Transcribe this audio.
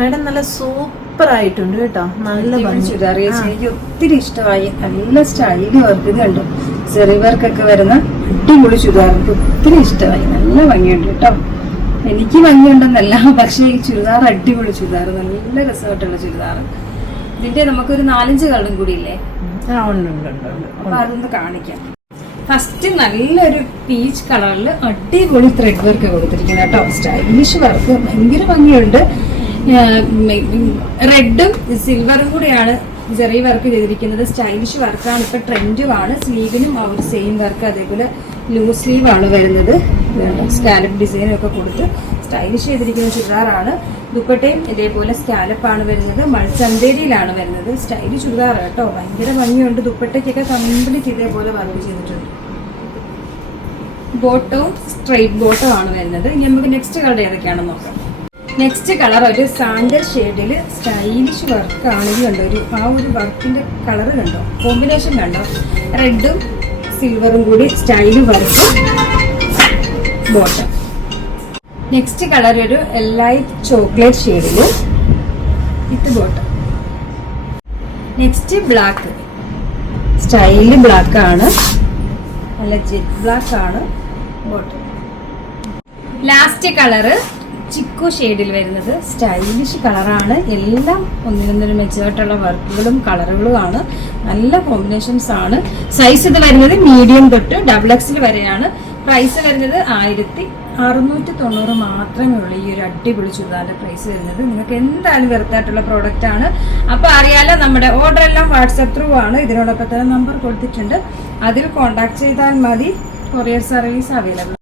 Madam നല്ല super ആയിട്ടുണ്ട് കേട്ടോ. നല്ല ചുരിദാർ എനിക്ക് ഒത്തിരി ഇഷ്ടമായി. നല്ല സ്റ്റൈല് വർക്ക്. ഇത് കണ്ടു ചെറിയ വർക്കൊക്കെ വരുന്ന അടിപൊളി ചുരിദാർ എനിക്ക് ഒത്തിരി ഇഷ്ടമായി. നല്ല ഭംഗിയുണ്ട് കേട്ടോ. എനിക്ക് ഭംഗിയുണ്ടെന്നല്ല, പക്ഷെ ഈ ചുരിദാർ അടിപൊളി ചുരിദാർ, നല്ല രസമായിട്ടുള്ള ചുരിദാർ. ഇതിന്റെ നമുക്കൊരു 4-5 കളറും കൂടി ഇല്ലേ? അപ്പൊ അതൊന്ന് കാണിക്കാം. ഫസ്റ്റ് നല്ലൊരു പീച്ച് കളറിൽ അടിപൊളി ത്രെഡ് വർക്ക് കൊടുത്തിരിക്കുന്നത് കേട്ടോ. സ്റ്റൈലിഷ് വർക്ക്, ഭയങ്കര ഭംഗിയുണ്ട്. റെഡും സിൽവറും കൂടിയാണ് ചെറിയ വർക്ക് ചെയ്തിരിക്കുന്നത്. സ്റ്റൈലിഷ് വർക്കാണ്, ഇപ്പൊ ട്രെൻഡുമാണ്. സ്ലീവിനും ആ ഒരു സെയിം വർക്ക്, അതേപോലെ ലൂസ് സ്ലീവ് ആണ് വരുന്നത്. സ്കാലപ്പ് ഡിസൈനും ഒക്കെ കൊടുത്ത് സ്റ്റൈലിഷ് ചെയ്തിരിക്കുന്ന ചുരിദാറാണ്. ദുപ്പട്ടയും ഇതേപോലെ സ്കാലപ്പാണ് വരുന്നത്. മൾച്ചന്തേരിയിലാണ് വരുന്നത്. സ്റ്റൈലിഷ് ചുരിദാർ കേട്ടോ, ഭയങ്കര ഭംഗിയുണ്ട്. ദുപ്പട്ടയ്ക്കൊക്കെ കംപ്ലീറ്റ് ഇതേപോലെ വർക്ക് ചെയ്തിട്ടുണ്ട്. ബോട്ടവും സ്ട്രെയിറ്റ് ബോട്ടം ആണ് വരുന്നത്. ഇനി നമുക്ക് നെക്സ്റ്റ് കളർ ഏതൊക്കെയാണെന്ന് നോക്കാം. നെക്സ്റ്റ് കളർ ഒരു സാൻഡൽ ഷെയ്ഡിൽ സ്റ്റൈലിഷ് വർക്ക് ആണെങ്കിൽ കണ്ടോ, ആ ഒരു വർക്കിന്റെ കളർ കണ്ടോ, കോമ്പിനേഷൻ കണ്ടോ, റെഡും സിൽവറും കൂടി style work bottom. Next colour ഒരു ലൈറ്റ് ചോക്ലേറ്റ് ഷെയ്ഡില് with bottom. Next black, style black ആണ്, നല്ല ജെറ്റ് ബ്ലാക്ക് ആണ് ബോട്ടം. ലാസ്റ്റ് കളറ് ചിക്കു ഷെയ്ഡിൽ വരുന്നത് സ്റ്റൈലിഷ് കളറാണ്. എല്ലാം ഒന്നിനൊന്നിനും മെച്ചമായിട്ടുള്ള വർക്കുകളും കളറുകളും ആണ്. നല്ല കോമ്പിനേഷൻസ് ആണ്. സൈസ് ഇത് വരുന്നത് മീഡിയം തൊട്ട് XXL വരെയാണ്. പ്രൈസ് വരുന്നത് 1690 മാത്രമേ ഉള്ളൂ. ഈ ഒരു അടിപൊളി ചുരിദാറിന്റെ പ്രൈസ് വരുന്നത്. നിങ്ങൾക്ക് എന്തായാലും വെറുതായിട്ടുള്ള പ്രോഡക്റ്റ് ആണ്. അപ്പൊ അറിയാലോ, നമ്മുടെ ഓർഡർ എല്ലാം വാട്സ്ആപ്പ് ത്രൂ ആണ്. ഇതിനോടൊപ്പം തന്നെ നമ്പർ കൊടുത്തിട്ടുണ്ട്, അതിൽ കോൺടാക്ട് ചെയ്താൽ മതി. Courier service available.